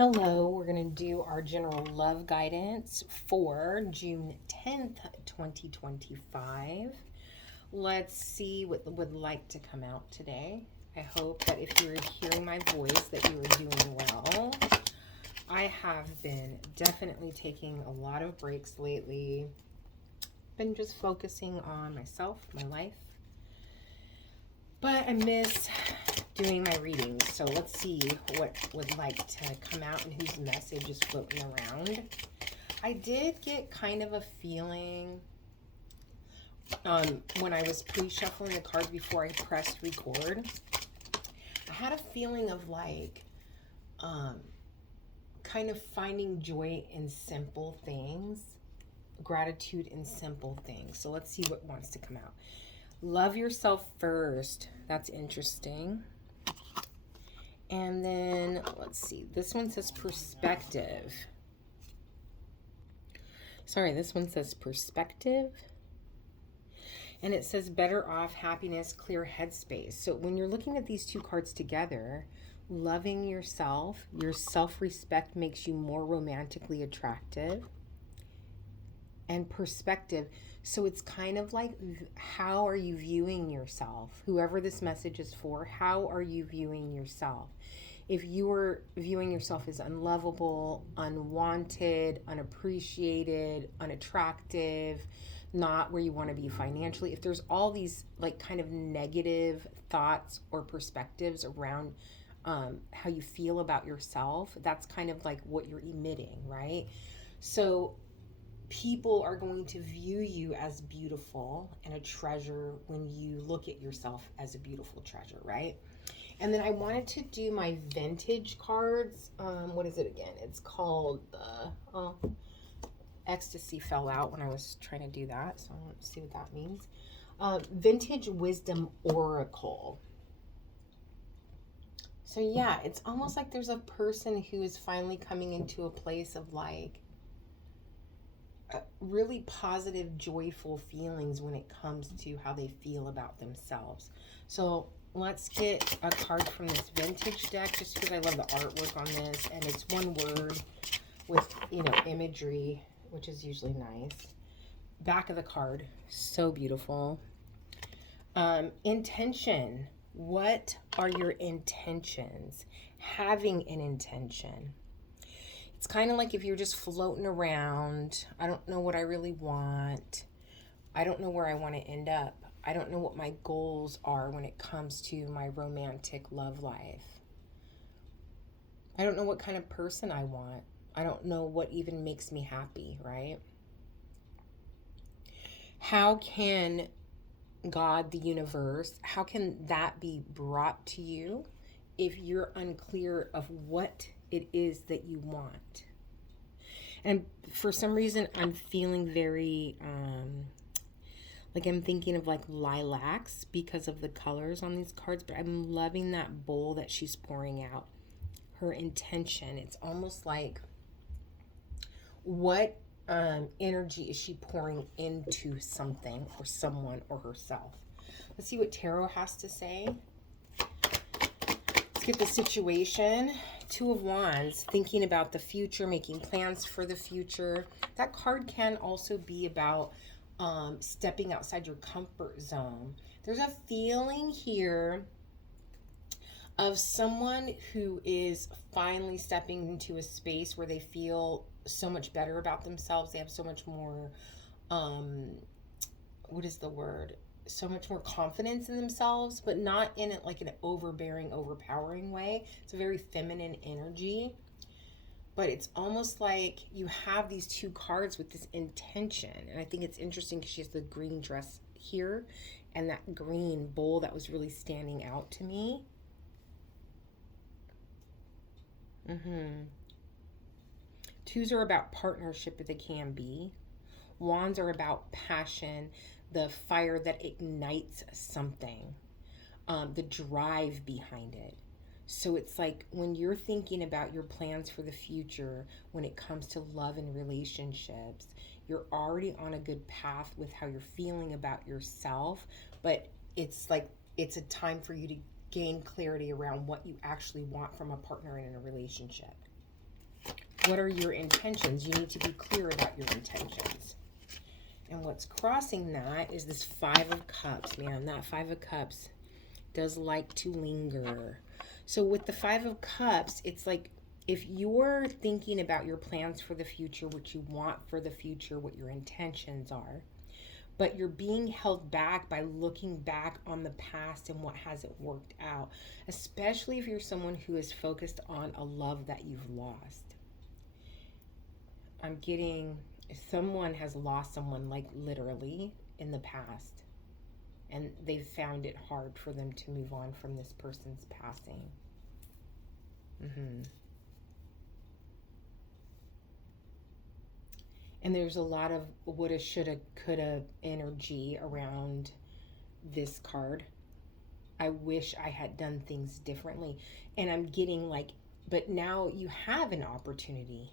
Hello, we're going to do our general love guidance for June 10th, 2025. Let's see what would like to come out today. I hope that if you're hearing my voice that you are doing well. I have been definitely taking a lot of breaks lately. Been just focusing on myself, my life. But I miss doing my readings, so let's see what would like to come out and whose message is floating around. I did get kind of a feeling when I was pre-shuffling the cards before I pressed record. I had a feeling of like kind of finding joy in simple things, gratitude in simple things. So let's see what wants to come out. Love yourself first. That's interesting. And then, let's see. This one says perspective. Sorry, this one says perspective. And it says better off, happiness, clear headspace. So when you're looking at these two cards together, loving yourself, your self-respect makes you more romantically attractive. And perspective. So it's kind of like, how are you viewing yourself? Whoever this message is for, how are you viewing yourself? If you are viewing yourself as unlovable, unwanted, unappreciated, unattractive, not where you want to be financially, if there's all these like kind of negative thoughts or perspectives around how you feel about yourself, that's kind of like what you're emitting, right? So people are going to view you as beautiful and a treasure when you look at yourself as a beautiful treasure, right? And then I wanted to do my vintage cards. What is it again? It's called Ecstasy fell out when I was trying to do that, so let's see what that means. Vintage Wisdom Oracle. So yeah, it's almost like there's a person who is finally coming into a place of like really positive, joyful feelings when it comes to how they feel about themselves. So let's get a card from this vintage deck just because I love the artwork on this, and it's one word with, imagery, which is usually nice. Back of the card, so beautiful. Intention. What are your intentions? Having an intention. It's kind of like if you're just floating around. I don't know what I really want. I don't know where I want to end up. I don't know what my goals are when it comes to my romantic love life. I don't know what kind of person I want. I don't know what even makes me happy, right? How can God, the universe, how can that be brought to you if you're unclear of what it is that you want? And for some reason, I'm feeling very, like I'm thinking of like lilacs because of the colors on these cards, but I'm loving that bowl that she's pouring out. Her intention. It's almost like, what energy is she pouring into something or someone or herself? Let's see what tarot has to say. Let's get the situation. Two of Wands, thinking about the future, making plans for the future. That card can also be about stepping outside your comfort zone. There's a feeling here of someone who is finally stepping into a space where they feel so much better about themselves. They have so much more, what is the word? So much more confidence in themselves, but not in it like an overbearing, overpowering way. It's a very feminine energy, but it's almost like you have these two cards with this intention. And I think it's interesting because she has the green dress here and that green bowl that was really standing out to me. Twos are about partnership, if they can be. Wands are about passion, the fire that ignites something, the drive behind it. So it's like when you're thinking about your plans for the future, when it comes to love and relationships, you're already on a good path with how you're feeling about yourself, but it's like it's a time for you to gain clarity around what you actually want from a partner in a relationship. What are your intentions? You need to be clear about your intentions. And what's crossing that is this Five of Cups. Man, that Five of Cups does like to linger. So with the Five of Cups, it's like if you're thinking about your plans for the future, what you want for the future, what your intentions are, but you're being held back by looking back on the past and what hasn't worked out, especially if you're someone who is focused on a love that you've lost. I'm getting someone has lost someone, like literally in the past, and they've found it hard for them to move on from this person's passing. And there's a lot of woulda, shoulda, coulda energy around this card. I wish I had done things differently. And I'm getting like, but now you have an opportunity.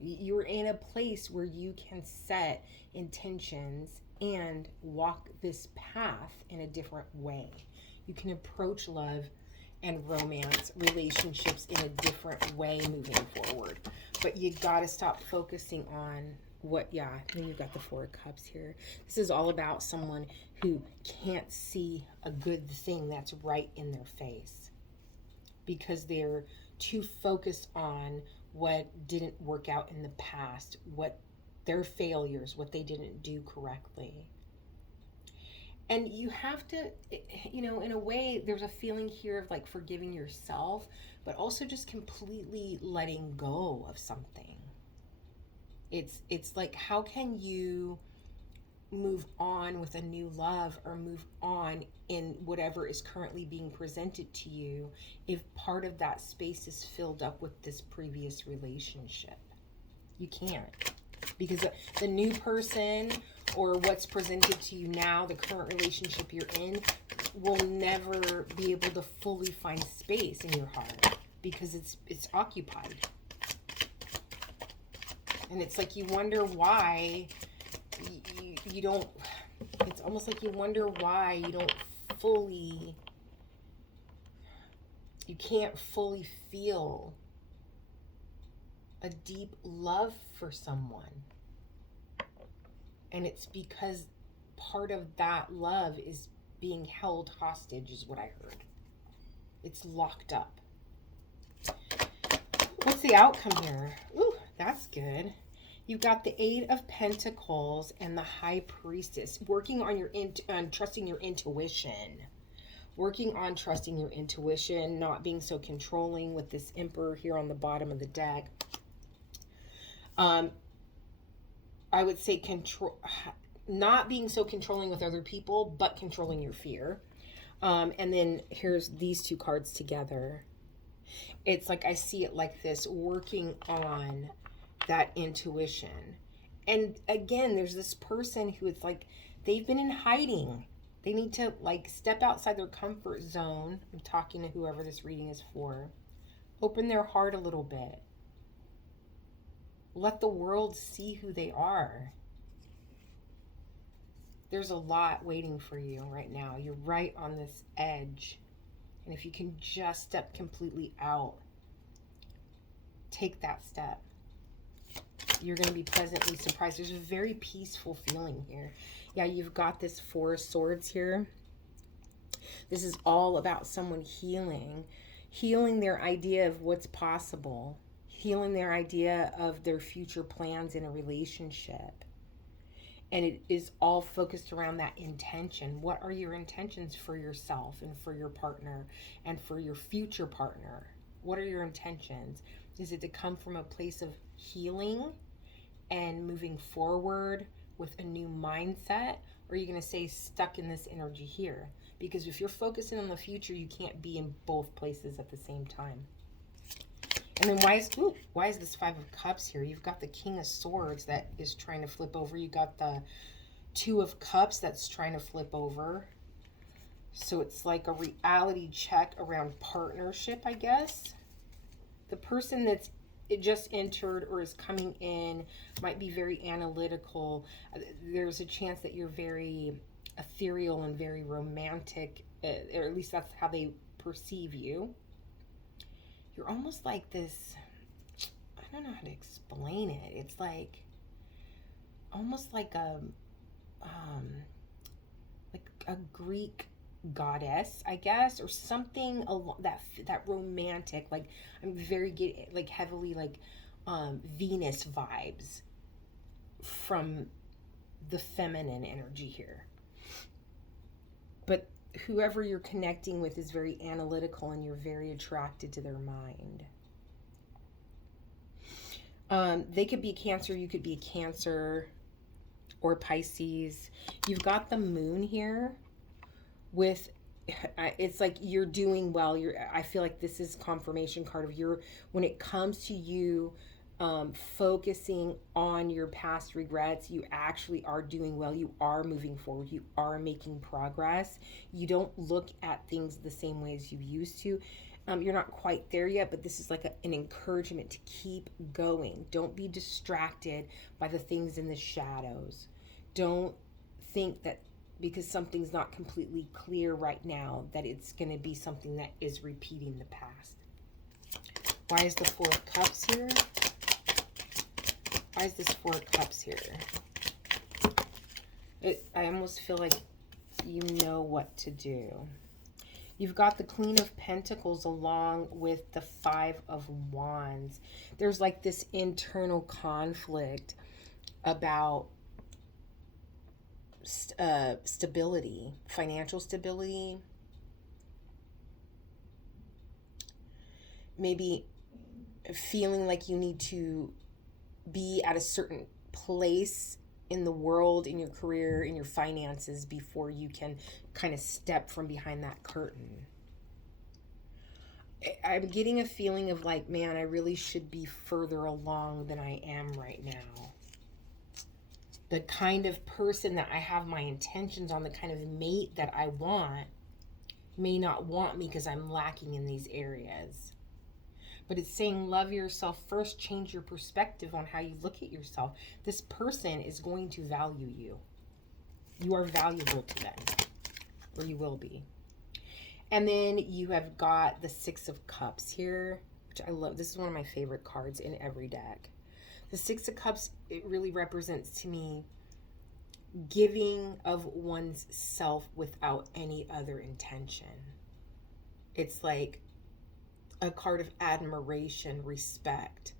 You're in a place where you can set intentions and walk this path in a different way. You can approach love and romance relationships in a different way moving forward. But you got to stop focusing on what, then you've got the Four of Cups here. This is all about someone who can't see a good thing that's right in their face because they're too focused on what didn't work out in the past, what their failures, what they didn't do correctly. And you have to, in a way, there's a feeling here of like forgiving yourself, but also just completely letting go of something. It's like, how can you move on with a new love or move on in whatever is currently being presented to you if part of that space is filled up with this previous relationship? You can't, because the new person or what's presented to you now, the current relationship you're in, will never be able to fully find space in your heart because it's occupied. And it's like you wonder why you don't, it's almost like you wonder why you can't fully feel a deep love for someone. And it's because part of that love is being held hostage, is what I heard. It's locked up. What's the outcome here? Ooh, that's good. You've got the Eight of Pentacles and the High Priestess, working on on trusting your intuition. Working on trusting your intuition, not being so controlling with this Emperor here on the bottom of the deck. I would say not being so controlling with other people, but controlling your fear. And then here's these two cards together. It's like, I see it like this, working on that intuition. And again, there's this person who it's like, they've been in hiding. They need to like step outside their comfort zone. I'm talking to whoever this reading is for. Open their heart a little bit. Let the world see who they are. There's a lot waiting for you right now. You're right on this edge. And if you can just step completely out, take that step. You're going to be pleasantly surprised. There's a very peaceful feeling here. Yeah, you've got this Four of Swords here. This is all about someone healing their idea of what's possible, healing their idea of their future plans in a relationship. And it is all focused around that intention. What are your intentions for yourself and for your partner and for your future partner? What are your intentions? Is it to come from a place of healing and moving forward with a new mindset? Or are you going to stay stuck in this energy here? Because if you're focusing on the future, you can't be in both places at the same time. And then why is this Five of Cups here? You've got the King of Swords that is trying to flip over. You got the Two of Cups that's trying to flip over. So it's like a reality check around partnership, I guess. The person that's just entered or is coming in might be very analytical. There's a chance that you're very ethereal and very romantic, or at least that's how they perceive you. You're almost like this, I don't know how to explain it. It's like almost like a Greek goddess, I guess, or something that romantic. Like I'm very like heavily like Venus vibes from the feminine energy here. But whoever you're connecting with is very analytical and you're very attracted to their mind. They could be a Cancer, you could be a Cancer or Pisces. You've got the moon here with, it's like you're doing well. I feel like this is confirmation card of when it comes to you focusing on your past regrets, you actually are doing well. You are moving forward. You are making progress. You don't look at things the same way as you used to. You're not quite there yet, but this is like an encouragement to keep going. Don't be distracted by the things in the shadows. Don't think that because something's not completely clear right now that it's going to be something that is repeating the past. Why is the Four of Cups here? Why is this Four of Cups here? I almost feel like you know what to do. You've got the Queen of Pentacles along with the Five of Wands. There's like this internal conflict about stability, financial stability. Maybe feeling like you need to be at a certain place in the world, in your career, in your finances before you can kind of step from behind that curtain. I'm getting a feeling of like, man, I really should be further along than I am right now. The kind of person that I have my intentions on, the kind of mate that I want, may not want me because I'm lacking in these areas. But it's saying love yourself first, change your perspective on how you look at yourself. This person is going to value you. You are valuable to them, or you will be. And then you have got the Six of Cups here, which I love. This is one of my favorite cards in every deck. The Six of Cups, it really represents to me giving of one's self without any other intention. It's like a card of admiration, respect,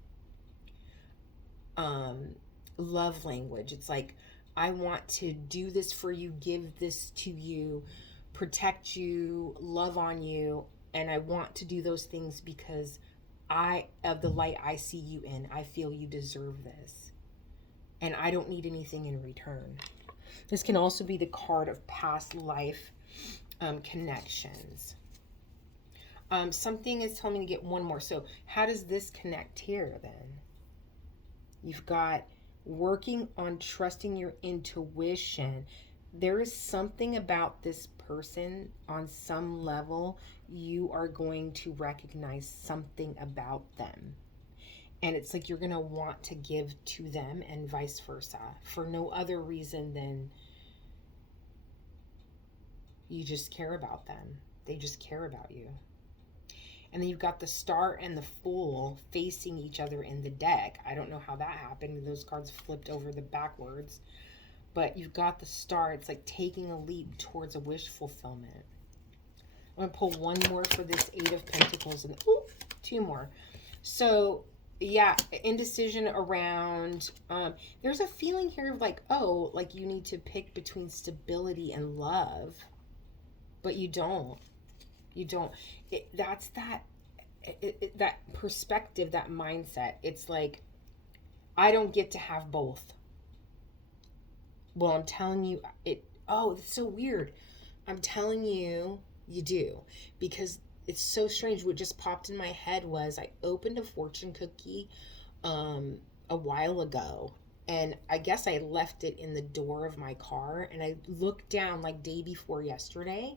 love language. It's like, I want to do this for you, give this to you, protect you, love on you, and I want to do those things because of the light I see you in, I feel you deserve this. And I don't need anything in return. This can also be the card of past life connections. Something is telling me to get one more. So how does this connect here then? You've got working on trusting your intuition. There is something about this person on some level. You are going to recognize something about them. And it's like you're going to want to give to them and vice versa for no other reason than you just care about them. They just care about you. And then you've got the Star and the Fool facing each other in the deck. I don't know how that happened. Those cards flipped over the backwards. But you've got the Star. It's like taking a leap towards a wish fulfillment. I'm going to pull one more for this Eight of Pentacles. And two more. So, yeah, indecision around. There's a feeling here of like, oh, like you need to pick between stability and love. But you don't. You don't. That's that perspective, that mindset. It's like, I don't get to have both. Well, I'm telling you, it's so weird. I'm telling you, you do. Because it's so strange. What just popped in my head was I opened a fortune cookie a while ago. And I guess I left it in the door of my car. And I looked down like day before yesterday.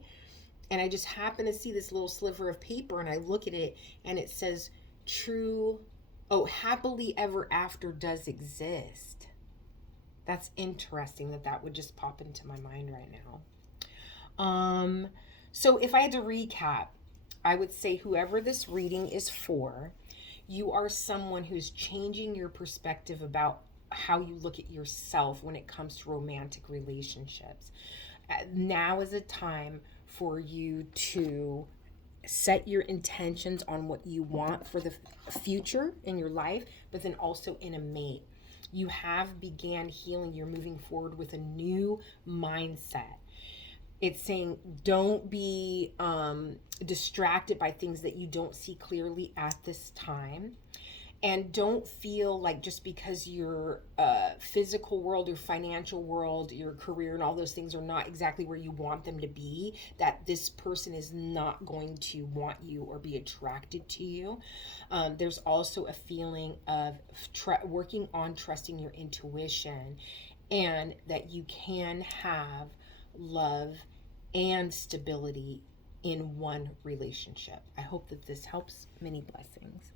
And I just happened to see this little sliver of paper, and I look at it, and it says, happily ever after does exist. That's interesting that would just pop into my mind right now. So if I had to recap, I would say whoever this reading is for, You are someone who's changing your perspective about how you look at yourself when it comes to romantic relationships. Now is a time for you to set your intentions on what you want for the future in your life, but then also in a mate. You have began healing. You're moving forward with a new mindset. It's saying don't be distracted by things that you don't see clearly at this time, and don't feel like just because your physical world, your financial world, your career, and all those things are not exactly where you want them to be, that this person is not going to want you or be attracted to you. There's also a feeling of working on trusting your intuition, and that you can have love and stability in one relationship. I hope that this helps. Many blessings.